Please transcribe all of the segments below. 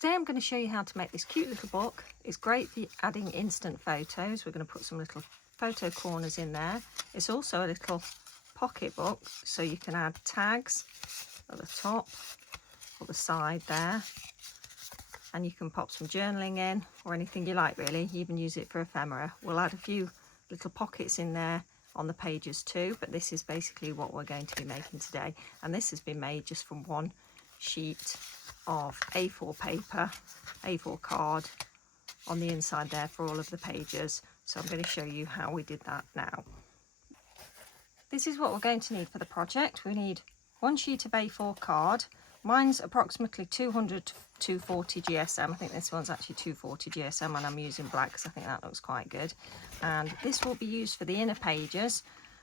Today I'm going to show you how to make this cute little book. It's great for adding instant photos. We're going to put some little photo corners in there. It's also a little pocket book, so you can add tags at the top or the side there, and you can pop some journaling in or anything you like really. You even use it for ephemera. We'll add a few little pockets in there on the pages too, but this is basically what we're going to be making today, and this has been made just from one sheet of A4 paper, A4 card on the inside there for all of the pages. So I'm going to show you how we did that now. This is what we're going to need for the project. We need one sheet of A4 card. Mine's approximately 200 to 240 GSM. I think this one's actually 240 GSM, and I'm using black because I think that looks quite good. And this will be used for the inner pages.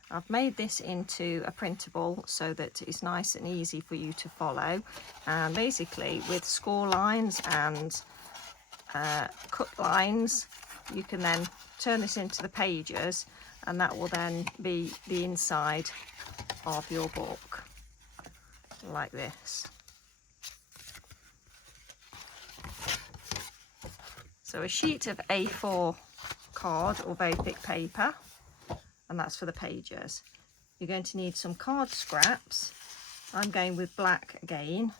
I've made this into a printable so that it's nice and easy for you to follow. And basically with score lines and cut lines, you can then turn this into the pages, and that will then be the inside of your book, like this. So a sheet of A4 card or very thick paper, and that's for the pages. You're going to need some card scraps. I'm going with black again,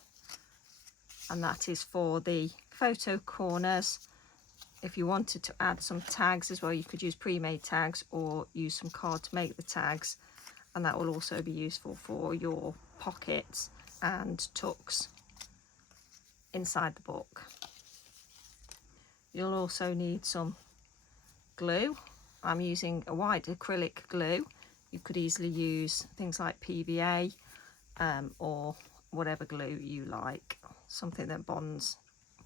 and that is for the photo corners. If you wanted to add some tags as well, you could use pre-made tags or use some card to make the tags, and that will also be useful for your pockets and tucks inside the book. You'll also need some glue. I'm using a white acrylic glue. You could easily use things like PVA or whatever glue you like, something that bonds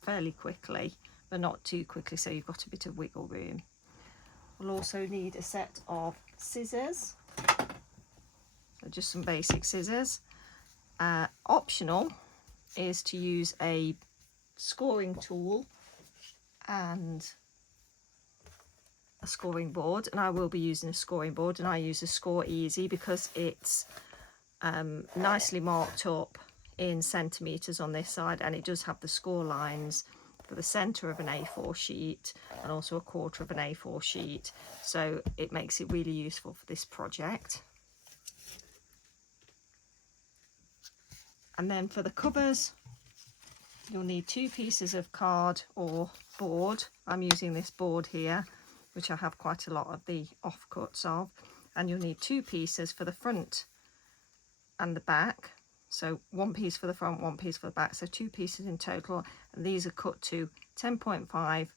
fairly quickly but not too quickly, so you've got a bit of wiggle room. We'll also need a set of scissors, so just some basic scissors. Optional is to use a scoring tool and a scoring board, and I will be using a scoring board, and I use a Score Easy because it's nicely marked up in centimetres on this side, and it does have the score lines for the centre of an A4 sheet and also a quarter of an A4 sheet, so it makes it really useful for this project. And then for the covers, you'll need 2 pieces of card or board. I'm using this board here, which I have quite a lot of the offcuts of, and you'll need 2 pieces for the front and the back. So 1 piece for the front, 1 piece for the back, so 2 pieces in total, and these are cut to 10.5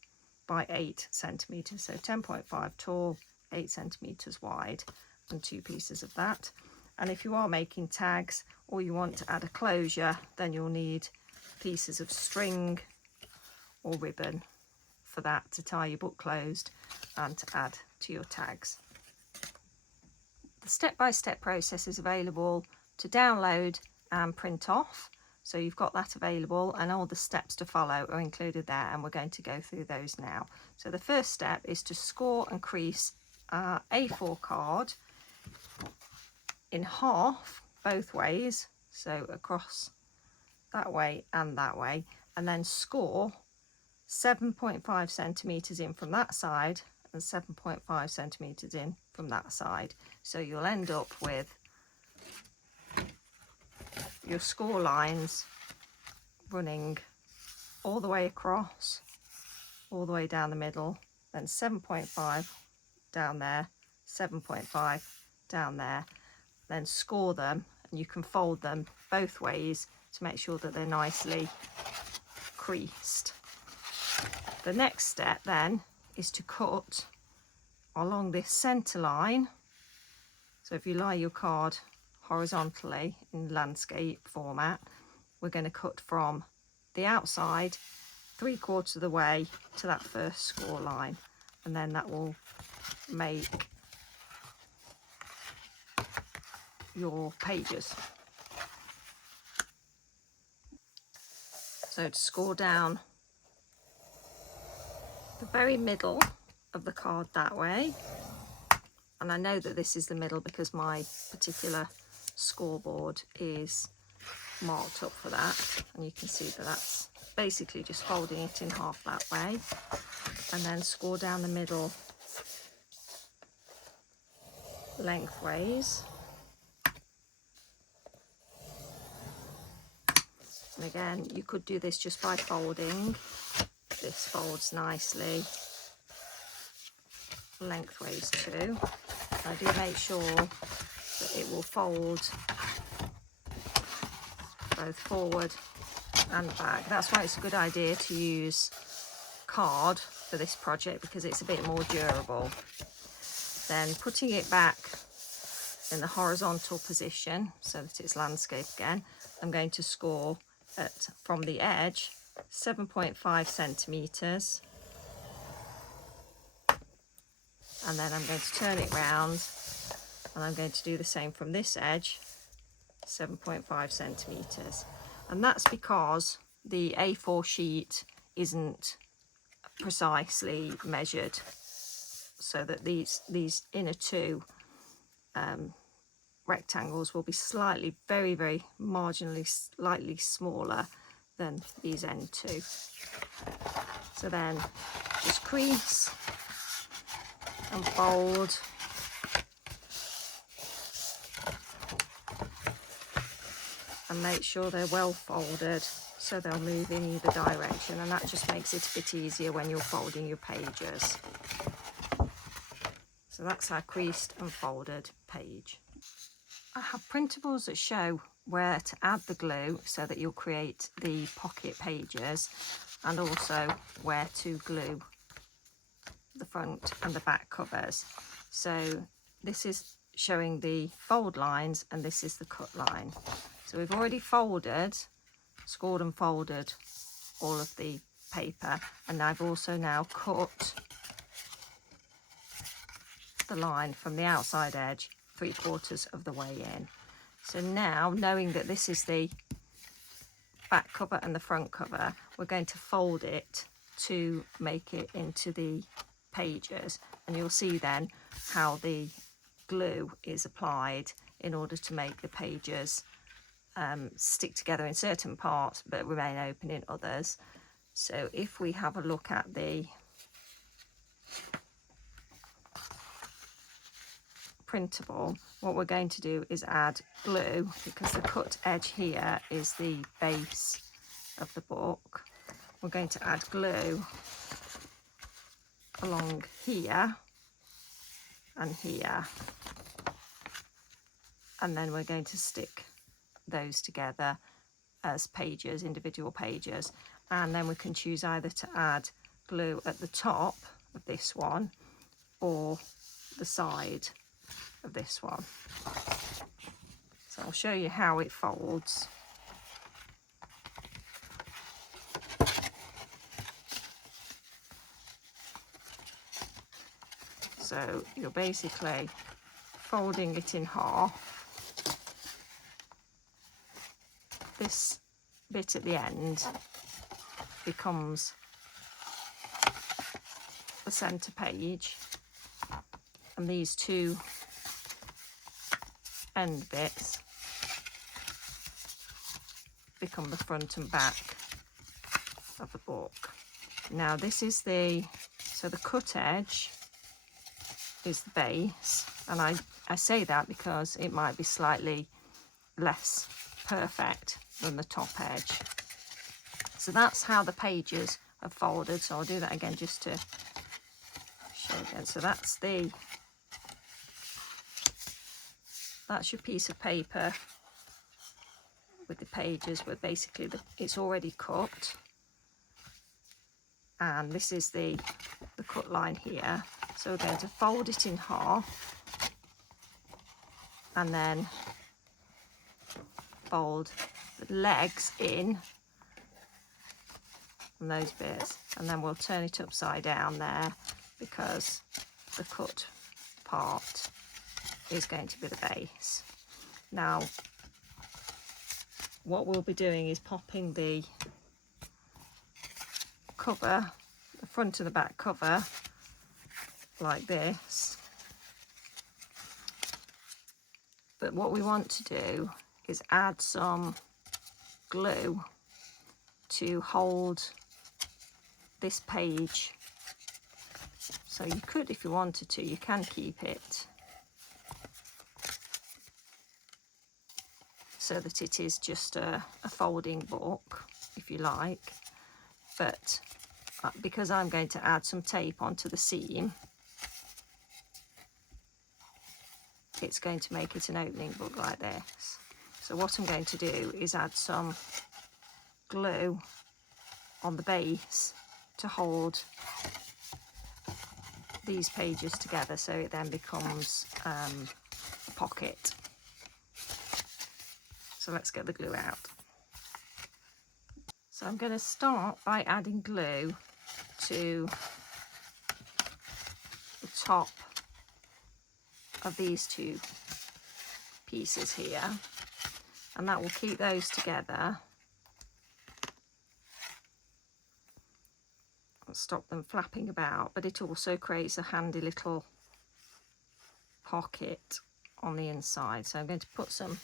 by 8 centimetres, so 10.5 tall, 8 centimetres wide, and 2 pieces of that. And if you are making tags or you want to add a closure, then you'll need pieces of string or ribbon for that to tie your book closed and to add to your tags. The step-by-step process is available to download and print off, so you've got that available, and all the steps to follow are included there, and we're going to go through those now. So the first step is to score and crease our A4 card in half both ways, so across that way and that way, and then score 7.5 centimetres in from that side and 7.5 centimetres in from that side. So you'll end up with your score lines running all the way across, all the way down the middle, then 7.5 down there, 7.5 down there, then score them, and you can fold them both ways to make sure that they're nicely creased. The next step then is to cut along this centre line. So if you lie your card horizontally in landscape format, we're going to cut from the outside 3/4 of the way to that first score line, and then that will make your pages. So to score down the very middle of the card that way, and I know that this is the middle because my particular scoreboard is marked up for that, and you can see that that's basically just folding it in half that way, and then score down the middle lengthways. And again, you could do this just by folding. This folds nicely lengthways too. I do make sure that it will fold both forward and back. That's why it's a good idea to use card for this project, because it's a bit more durable. Then putting it back in the horizontal position so that it's landscape again, I'm going to score at, from the edge, 7.5 centimetres, and then I'm going to turn it round and I'm going to do the same from this edge, 7.5 centimetres. And that's because the A4 sheet isn't precisely measured, so that these inner two rectangles will be slightly, very, very marginally, slightly smaller than these end two. So then just crease and fold, and make sure they're well folded so they'll move in either direction, and that just makes it a bit easier when you're folding your pages. So that's our creased and folded page. I have printables that show where to add the glue so that you'll create the pocket pages, and also where to glue the front and the back covers. So this is showing the fold lines and this is the cut line. So we've already folded, scored and folded all of the paper, and I've also now cut the line from the outside edge 3/4 of the way in. So now, knowing that this is the back cover and the front cover, we're going to fold it to make it into the pages, and you'll see then how the glue is applied in order to make the pages stick together in certain parts but remain open in others. So if we have a look at the printable, what we're going to do is add glue, because the cut edge here is the base of the book. We're going to add glue along here and here, and then we're going to stick those together as pages, individual pages, and then we can choose either to add glue at the top of this one or the side of this one. So I'll show you how it folds. So you're basically folding it in half. This bit at the end becomes the centre page, and these two end bits become the front and back of the book. Now this is so the cut edge is the base, and I say that because it might be slightly less perfect than the top edge. So that's how the pages are folded. So I'll do that again just to show again. So that's your piece of paper with the pages, but basically it's already cut, and this is the cut line here. So we're going to fold it in half and then fold the legs in and those bits, and then we'll turn it upside down there, because the cut part is going to be the base. Now what we'll be doing is popping the cover, the front and the back cover, like this. But what we want to do is add some glue to hold this page. So you could, if you wanted to, you can keep it so that it is just a folding book, if you like. But because I'm going to add some tape onto the seam, it's going to make it an opening book like this. So what I'm going to do is add some glue on the base to hold these pages together, so it then becomes a pocket. So let's get the glue out. So I'm going to start by adding glue to the top of these two pieces here, and that will keep those together and stop them flapping about, but it also creates a handy little pocket on the inside. So I'm going to put some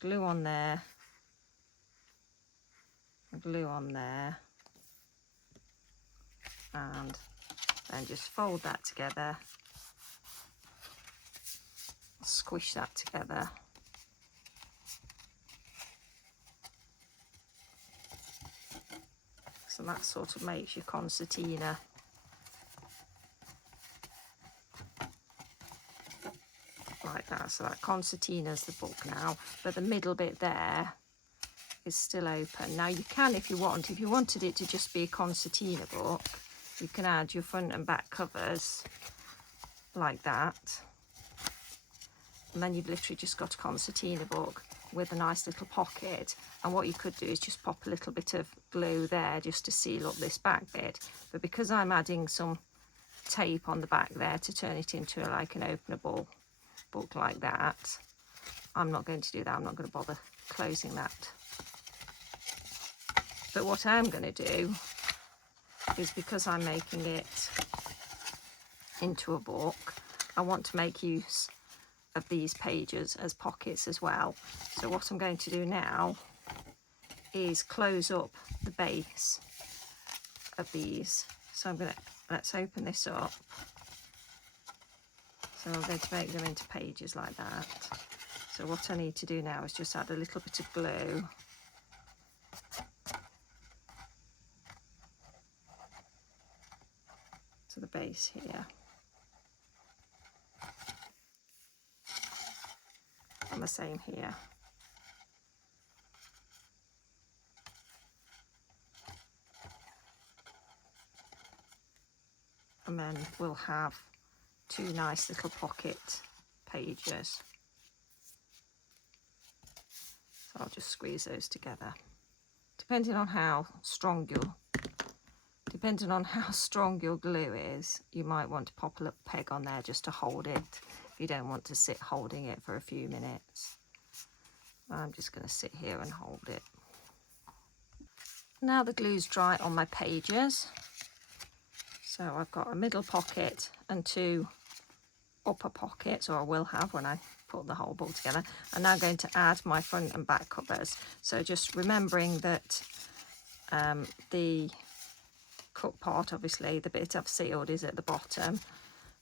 glue on there, glue on there, and then just fold that together, squish that together. So that sort of makes your concertina. Like that. So that concertina's the book now, but the middle bit there is still open. Now you can, if you wanted it to just be a concertina book, you can add your front and back covers like that. And then you've literally just got a concertina book with a nice little pocket. And what you could do is just pop a little bit of glue there just to seal up this back bit. But because I'm adding some tape on the back there to turn it into like an openable book like that, I'm not going to do that. I'm not going to bother closing that. But what I am going to do is, because I'm making it into a book, I want to make use of these pages as pockets as well. So what I'm going to do now is close up the base of these. So let's open this up. So I'm going to make them into pages like that. So what I need to do now is just add a little bit of glue to the base here. And the same here. And then we'll have two nice little pocket pages. So I'll just squeeze those together. Depending on how strong your glue is, you might want to pop a little peg on there just to hold it if you don't want to sit holding it for a few minutes. I'm just going to sit here and hold it. Now the glue's dry on my pages. So I've got a middle pocket and two upper pockets, or I will have when I put the whole book together. I'm now going to add my front and back covers. So just remembering that the cut part, obviously the bit I've sealed, is at the bottom.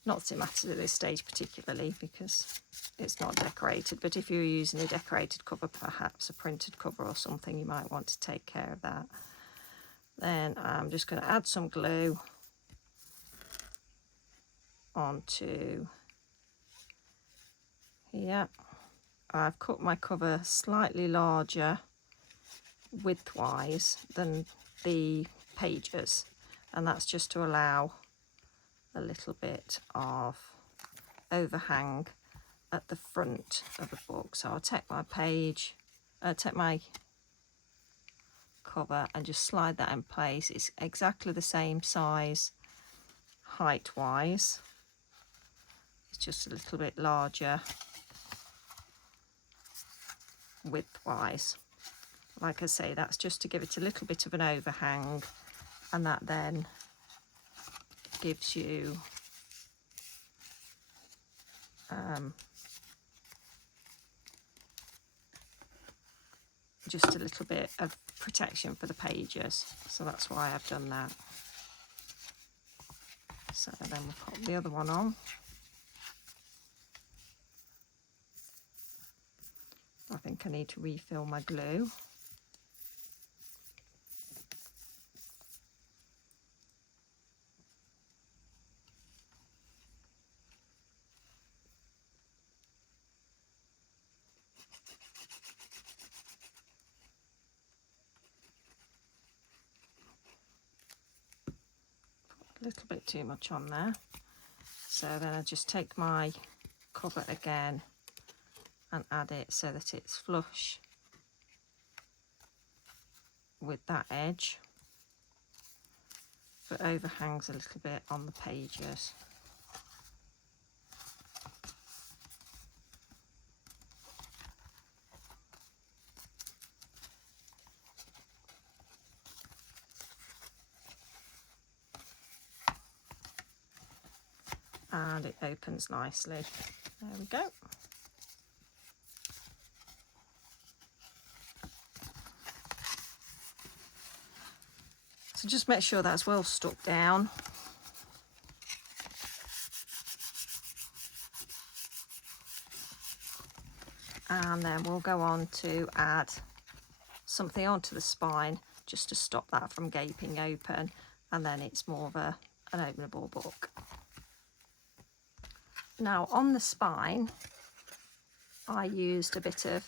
Not that it matters at this stage particularly because it's not decorated, but if you're using a decorated cover, perhaps a printed cover or something, you might want to take care of that. Then I'm just going to add some glue onto here. I've cut my cover slightly larger widthwise than the pages, and that's just to allow a little bit of overhang at the front of the book. So I'll take my page, take my cover and just slide that in place. It's exactly the same size height wise, it's just a little bit larger widthwise. Like I say, that's just to give it a little bit of an overhang, and that then gives you just a little bit of protection for the pages, so that's why I've done that. So then we'll pop the other one on. I think I need to refill my glue. A little bit too much on there. So then I just take my cover again and add it so that it's flush with that edge, but overhangs a little bit on the pages. And it opens nicely. There we go. So just make sure that's well stuck down. And then we'll go on to add something onto the spine just to stop that from gaping open, and then it's more of an openable book. Now on the spine I used a bit of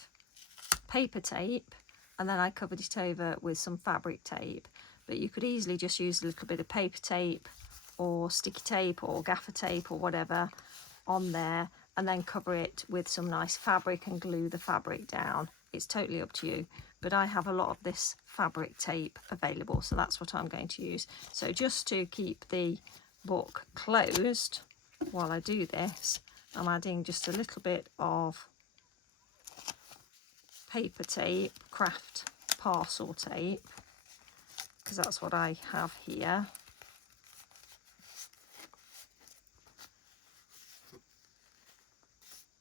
paper tape and then I covered it over with some fabric tape, but you could easily just use a little bit of paper tape or sticky tape or gaffer tape or whatever on there, and then cover it with some nice fabric and glue the fabric down. It's totally up to you, but I have a lot of this fabric tape available, so that's what I'm going to use. So just to keep the book closed while I do this, I'm adding just a little bit of paper tape, craft parcel tape, because that's what I have here.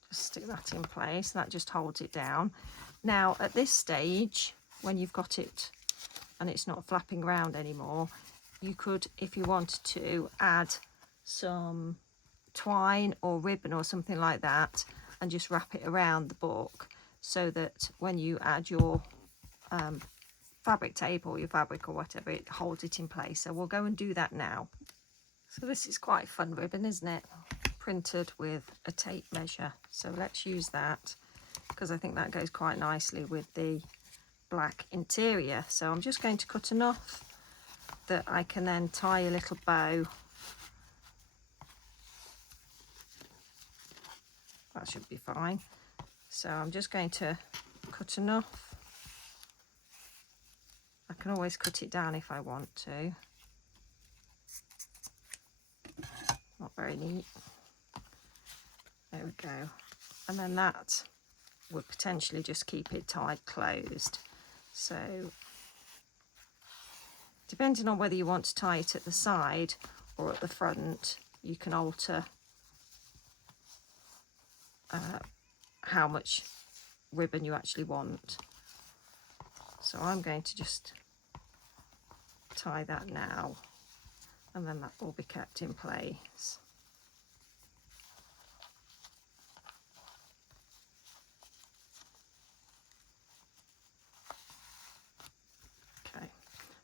Just stick that in place, that just holds it down. Now at this stage, when you've got it and it's not flapping around anymore, you could, if you wanted to, add some twine or ribbon or something like that and just wrap it around the book, so that when you add your fabric tape or your fabric or whatever, it holds it in place. So we'll go and do that now. So this is quite fun ribbon, isn't it? Printed with a tape measure. So let's use that because I think that goes quite nicely with the black interior. So I'm just going to cut enough that I can then tie a little bow. That should be fine. So I'm just going to cut enough. I can always cut it down if I want to. Not very neat. There we go. And then that would potentially just keep it tied closed. So depending on whether you want to tie it at the side or at the front, you can alter how much ribbon you actually want. So I'm going to just tie that now, and then that will be kept in place. Okay,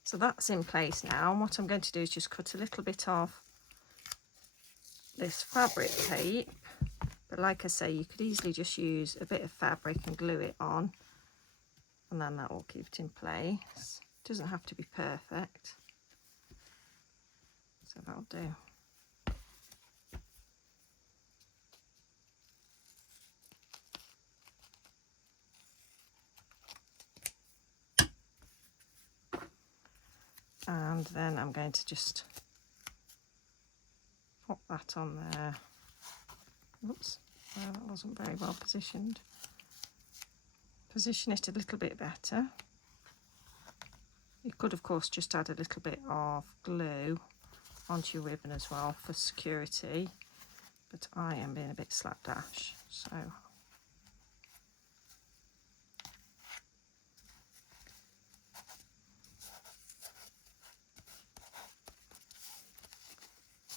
so that's in place now, and what I'm going to do is just cut a little bit of this fabric tape. But like I say, you could easily just use a bit of fabric and glue it on, and then that will keep it in place. It doesn't have to be perfect. So that'll do. And then I'm going to just pop that on there. Oops, well, that wasn't very well positioned. Position it a little bit better. You could of course just add a little bit of glue onto your ribbon as well for security, but I am being a bit slapdash, so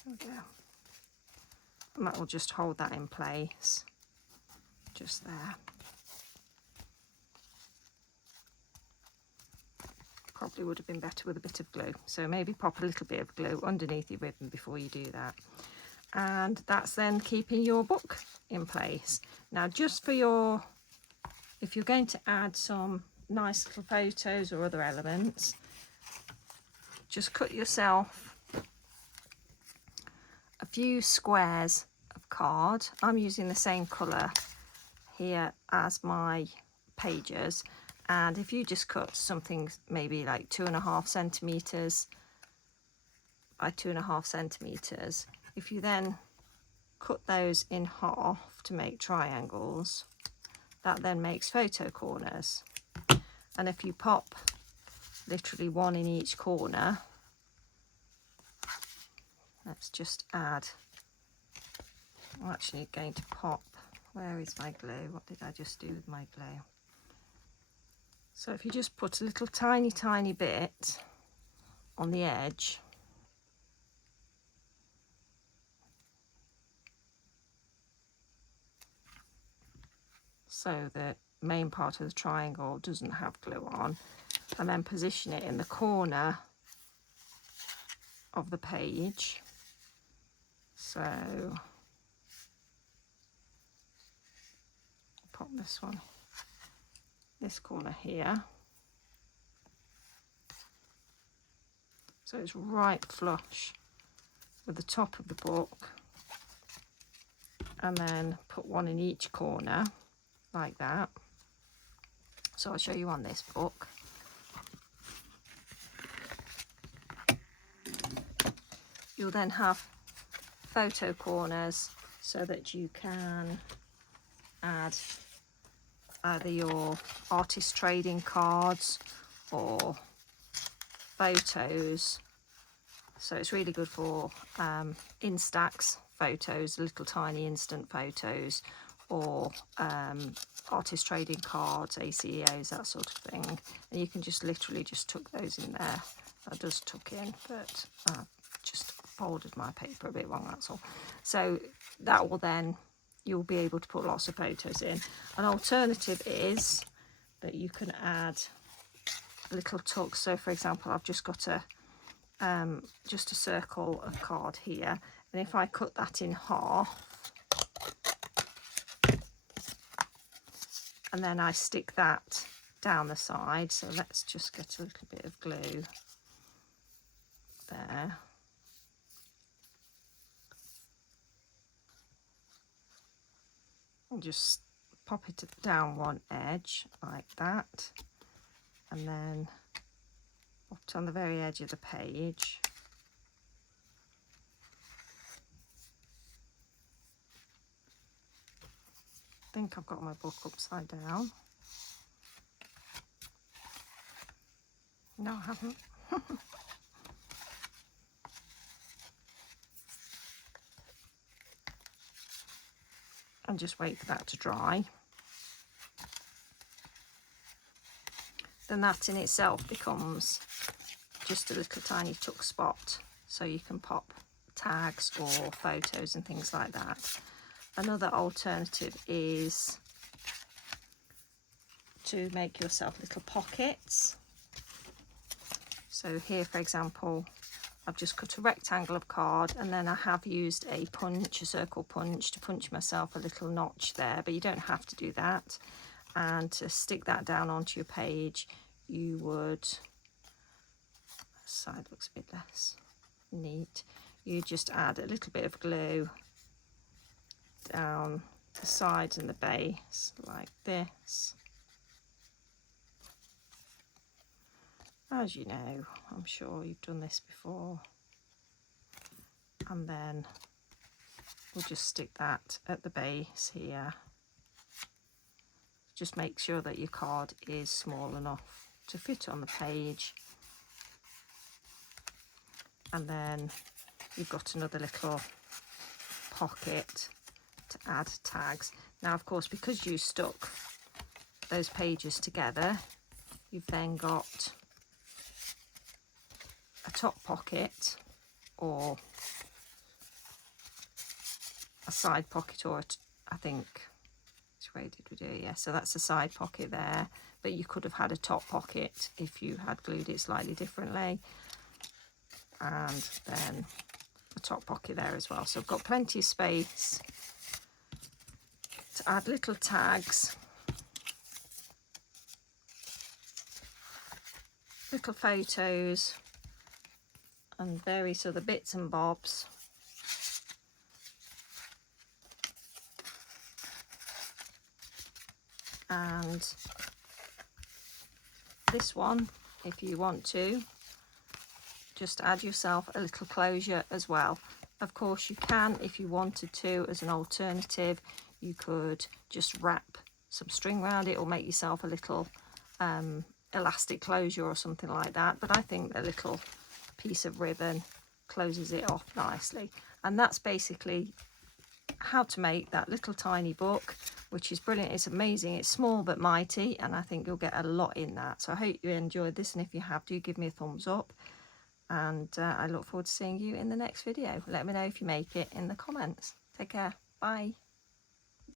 There we go. And that will just hold that in place, just there. Probably would have been better with a bit of glue, so maybe pop a little bit of glue underneath your ribbon before you do that. And that's then keeping your book in place. Now, just for your, if you're going to add some nice little photos or other elements, just cut yourself a few squares of card. I'm using the same colour here as my pages, and if you just cut something maybe like 2.5 centimetres by 2.5 centimetres, if you then cut those in half to make triangles, that then makes photo corners. And if you pop literally one in each corner, let's just add, I'm actually going to pop, where is my glue? What did I just do with my glue? So if you just put a little tiny bit on the edge, so the main part of the triangle doesn't have glue on, and then position it in the corner of the page. So pop this one, this corner here, so it's right flush with the top of the book, and then put one in each corner like that. So I'll show you on this book. You'll then have photo corners so that you can add either your artist trading cards or photos. So it's really good for Instax photos, little tiny instant photos, or artist trading cards, ACEOs, that sort of thing. And you can just literally just tuck those in there. That does tuck in, but just folded my paper a bit wrong, that's all. So that will then, you'll be able to put lots of photos in. An alternative is that you can add little tucks. So for example, I've just got a circle of card here, and if I cut that in half and then I stick that down the side, so let's just get a little bit of glue there. I'll just pop it down one edge like that, and then pop it on the very edge of the page. I think I've got my book upside down. No, I haven't. And just wait for that to dry. Then that in itself becomes just a little tiny tuck spot, so you can pop tags or photos and things like that. Another alternative is to make yourself little pockets. So here, for example, I've just cut a rectangle of card, and then I have used a circle punch to punch myself a little notch there, but you don't have to do that. And to stick that down onto your page, you would, that side looks a bit less neat, you just add a little bit of glue down the sides and the base like this. As you know, I'm sure you've done this before. And then we'll just stick that at the base here. Just make sure that your card is small enough to fit on the page. And then you've got another little pocket to add tags. Now, of course, because you stuck those pages together, you've then got a top pocket or side pocket, or I think, which way did we do it? Yeah, so that's a side pocket there, but you could have had a top pocket if you had glued it slightly differently, and then a top pocket there as well. So I've got plenty of space to add little tags, little photos, and various other bits and bobs. And this one, if you want to, just add yourself a little closure as well. Of course you can, if you wanted to, as an alternative, you could just wrap some string around it or make yourself a little elastic closure or something like that. But I think a little piece of ribbon closes it off nicely. And that's basically how to make that little tiny book, which is brilliant. It's amazing. It's small but mighty, and I think you'll get a lot in that. So I hope you enjoyed this, and if you have, do give me a thumbs up, and I look forward to seeing you in the next video. Let me know if you make it in the comments. Take care. Bye.